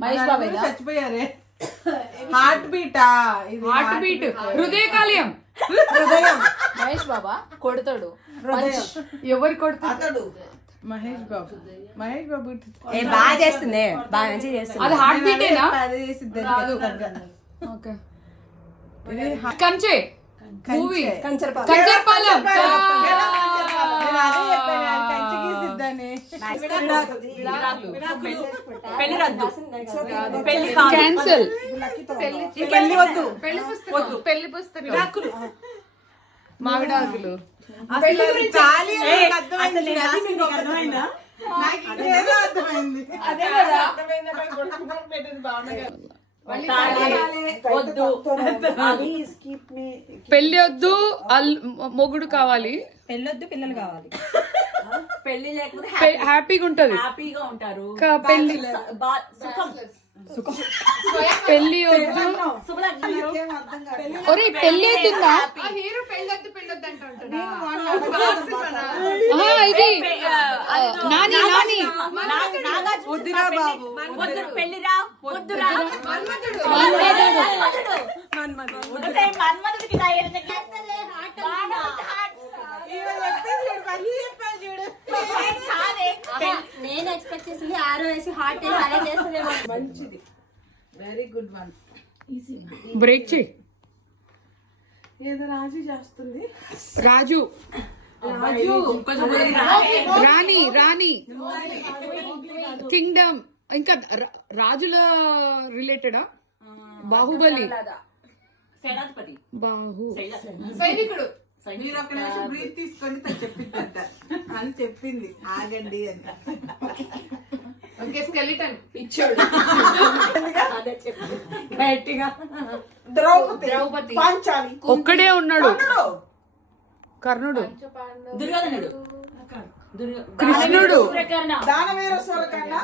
మహేష్ బాబు చచ్చిపోయారే. హార్ట్ బీటా? Heart beat, హృదయ కాలేయం. హృదయం. మహేష్ బాబా కొడతాడు. ఎవరు కొడతాడు? మహేష్ బాబు. మహేష్ బాబు బాగా చేస్తుంది, బాగా మంచిగా చేస్తుంది. అది హార్ట్ బీటేనా? రాదు. ఓకే. కంచె మూవీ, కంచరపాలెం. కంచరపాలెం. పెళ్లి రద్దు, క్యాన్సిల్, పెళ్లి వద్దు, పెళ్లి పుస్తకం, మామిడాకులు. పెళ్లి వద్దు, మొగుడు కావాలి. పెళ్ళొద్దు, పిల్లలు కావాలి. పెళ్లి లేకపోతే హ్యాపీగా ఉంటది, హ్యాపీగా ఉంటారు. పెళ్లి పెళ్లి వద్దు. ఒరే పెళ్లి అవుతుందా? ఇది నాని నాని వద్దురా బాబు, పెళ్లిరా వద్దురా, నేను ఎక్స్పెక్ట్ చేసింది ఆరో వేసి హార్ట్ వేసి అలా చేస్తుందేమో. మంచిది, వెరీ గుడ్ వన్. బ్రేక్ చేయి. ఏదో రాజు చేస్తుంది. రాజు, రాణి, రాణి, కింగ్డమ్. ఇంకా రాజుల రిలేటెడా? బాహుబలి, సేనాధిపతి, బాహు, సైనికుడు. మీరు ఒక నిమిషం బ్రీత్ తీసుకొని చెప్పిందంట అని చెప్పింది, ఆగండి అని. ఓకే, స్కెలిటన్ ఇచ్చాడు. ద్రౌపది, పాంచాలి. ఒక్కడే ఉన్నాడు. కర్ణుడు, దుర్యోధనుడు, కృష్ణుడు, దానవీర సూరకర్ణ.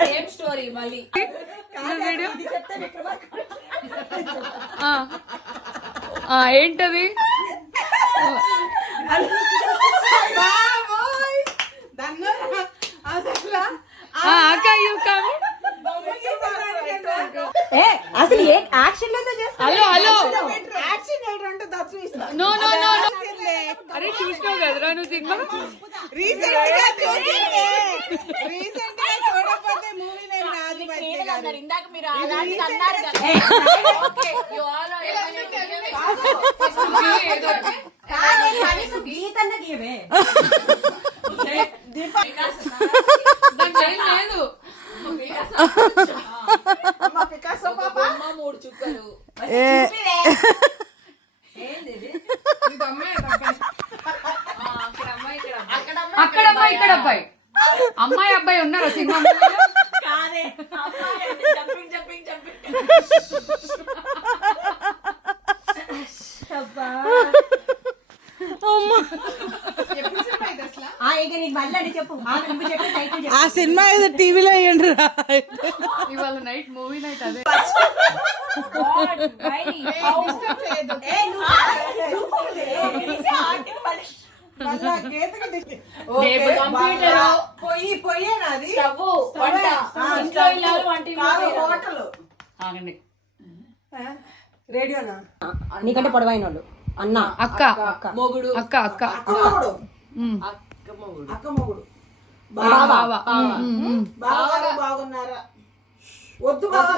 సేమ్ స్టోరీ మళ్ళీ. ఏంటది? అసలు యాక్షన్ హలో హలో, చూపిస్తా. No no no. అరే చూసినావు కదరా నువ్వు సినిమా? రీసెంట్ గా చూడకపోతే మూవీ నేమ్ రాజు బచ్చే గారు. ఇందాక మీరు అలాంటి అన్నారు కదా. ఓకే, యు ఆల్ గీతన్న గీవే లేదు. పికాసో పాప, మూడు చుక్కలు. అక్కడ అమ్మాయి, ఇక్కడ అబ్బాయి. అమ్మాయి అబ్బాయి ఉన్నారా సినిమా? కాదే, జంపింగ్ జంపింగ్ జంపింగ్. ఆ సినిమా ఏదో టీవీలో వేయండి రా. ఇవాళ నైట్ మూవీ నైట్ అదే. పొయ్యేనాది హోటల్. ఆగండి. రేడియోనా? నీకంటే పొడవైన వాళ్ళు అన్న, అక్క, మొగుడు, అక్క, అక్క, అక్క మొగుడు, బావ. బావగారు బాగున్నారా? వద్దు బావ.